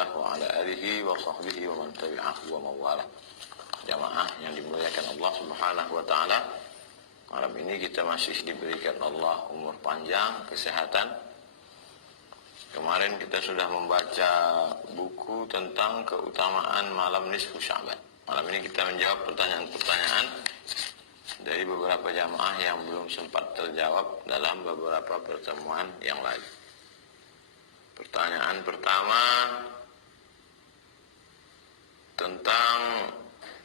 Rasulillah wa ala alihi wa sahbihi wa man tabi'ahu wa mawala. Jamaah yang dimuliakan Allah Subhanahu wa taala, malam ini kita masih diberikan Allah umur panjang, kesehatan. Kemarin kita sudah membaca buku tentang keutamaan malam nisfu Sya'ban. Malam ini kita menjawab pertanyaan-pertanyaan dari beberapa jamaah yang belum sempat terjawab dalam beberapa pertemuan yang lalu. Pertanyaan pertama tentang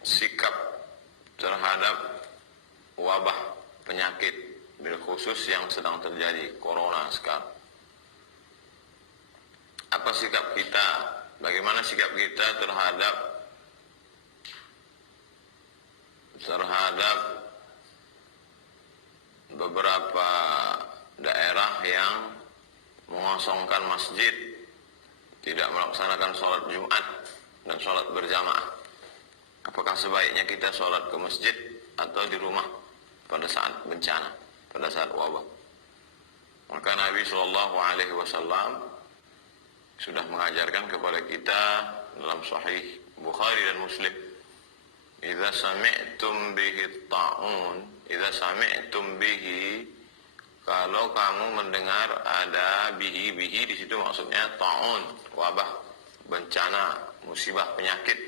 sikap terhadap wabah penyakit bil khusus yang sedang terjadi, corona sekarang. Apa sikap kita? Bagaimana sikap kita terhadap beberapa daerah yang mengosongkan masjid, tidak melaksanakan sholat Jumat dan sholat berjamaah? Apakah sebaiknya kita sholat ke masjid atau di rumah pada saat bencana, pada saat wabah? Maka Nabi SAW sudah mengajarkan kepada kita dalam Sahih Bukhari dan Muslim, "Idza sami'tum bihi ta'un, idza sami'tum bihi," kalau kamu mendengar ada bihi di situ maksudnya ta'un, wabah, bencana, musibah, penyakit,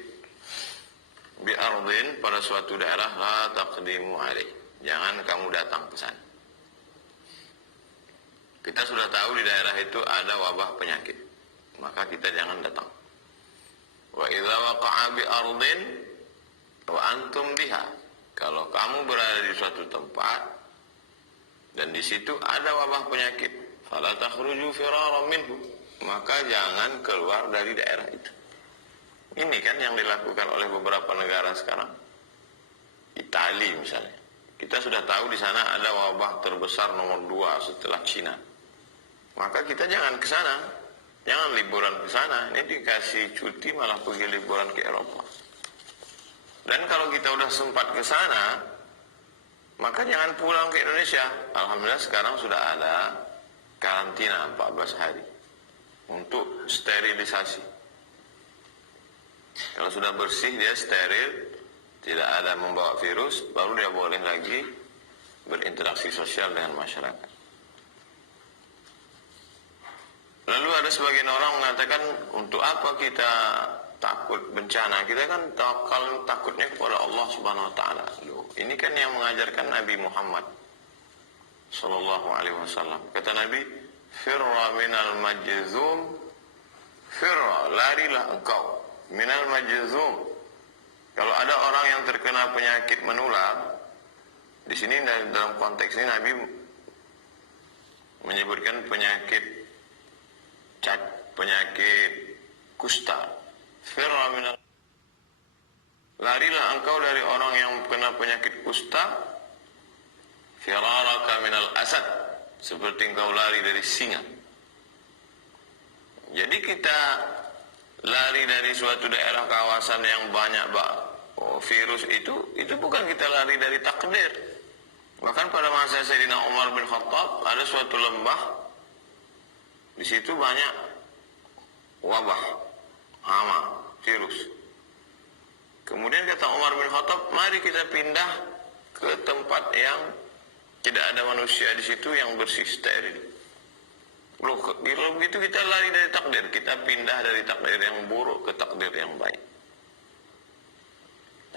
bi ardin, pada suatu daerah, la taqdimu alaih, jangan kamu datang ke sana. Kita sudah tahu di daerah itu ada wabah penyakit, maka kita jangan datang. Wa idza waqa'a bi ardin wa antum biha, kalau kamu berada di suatu tempat dan di situ ada wabah penyakit, fala takhruju firaran minhu, maka jangan keluar dari daerah itu. Ini kan yang dilakukan oleh beberapa negara sekarang. Italia misalnya, kita sudah tahu di sana ada wabah terbesar nomor 2 setelah Cina, maka kita jangan ke sana, jangan liburan ke sana. Ini dikasih cuti malah pergi liburan ke Eropa. Dan kalau kita udah sempat ke sana, maka jangan pulang ke Indonesia. Alhamdulillah sekarang sudah ada karantina 14 hari untuk sterilisasi. Kalau sudah bersih, dia steril, tidak ada membawa virus, baru dia boleh lagi berinteraksi sosial dengan masyarakat. Lalu ada sebagian orang mengatakan, untuk apa kita takut bencana? Kita kan takutnya kepada Allah Subhanahu wa taala. Ini kan yang mengajarkan Nabi Muhammad sallallahu alaihi wasallam. Kata Nabi, "Firra minal majzum." Firra, larilah engkau, minal majzum. Kalau ada orang yang terkena penyakit menular, di sini dalam konteks ini Nabi menyebutkan penyakit kusta. Firra minal, larilah engkau dari orang yang kena penyakit kusta, firaraka minal asad, seperti engkau lari dari singa. Jadi kita lari dari suatu daerah kawasan yang banyak virus itu bukan kita lari dari takdir. Bahkan pada masa Sayyidina Umar bin Khattab ada suatu lembah, di situ banyak wabah, hama, virus. Kemudian kata Umar bin Khattab, mari kita pindah ke tempat yang tidak ada manusia di situ, yang bersih, steril. Loh, kalau begitu kita lari dari takdir, kita pindah dari takdir yang buruk ke takdir yang baik.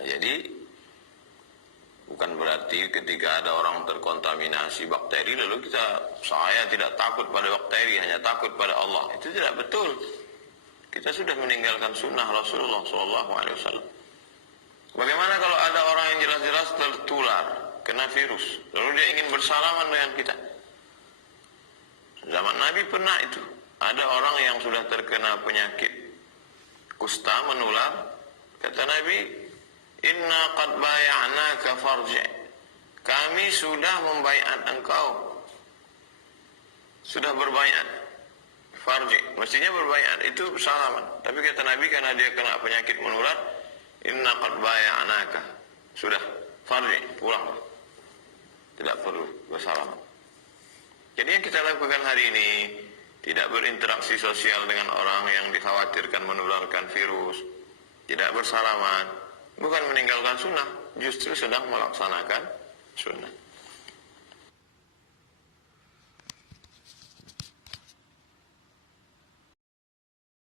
Nah, jadi bukan berarti ketika ada orang terkontaminasi bakteri lalu saya tidak takut pada bakteri, hanya takut pada Allah. Itu tidak betul. Kita sudah meninggalkan sunnah Rasulullah SAW. Bagaimana kalau ada orang yang jelas-jelas tertular, kena virus, lalu dia ingin bersalaman dengan kita? Zaman Nabi pernah itu. Ada orang yang sudah terkena penyakit kusta menular. Kata Nabi, "Inna qad bay'anaka farji'." Kami sudah membaiat engkau. Sudah berbaiat. Farji, mestinya berbaiat itu bersalaman. Tapi kata Nabi, karena dia kena penyakit menular, "Inna qad bay'anaka." Sudah, farji, pulang. Tidak perlu bersalaman. Jadi yang kita lakukan hari ini, tidak berinteraksi sosial dengan orang yang dikhawatirkan menularkan virus, tidak bersalaman, bukan meninggalkan sunnah, justru sedang melaksanakan sunnah.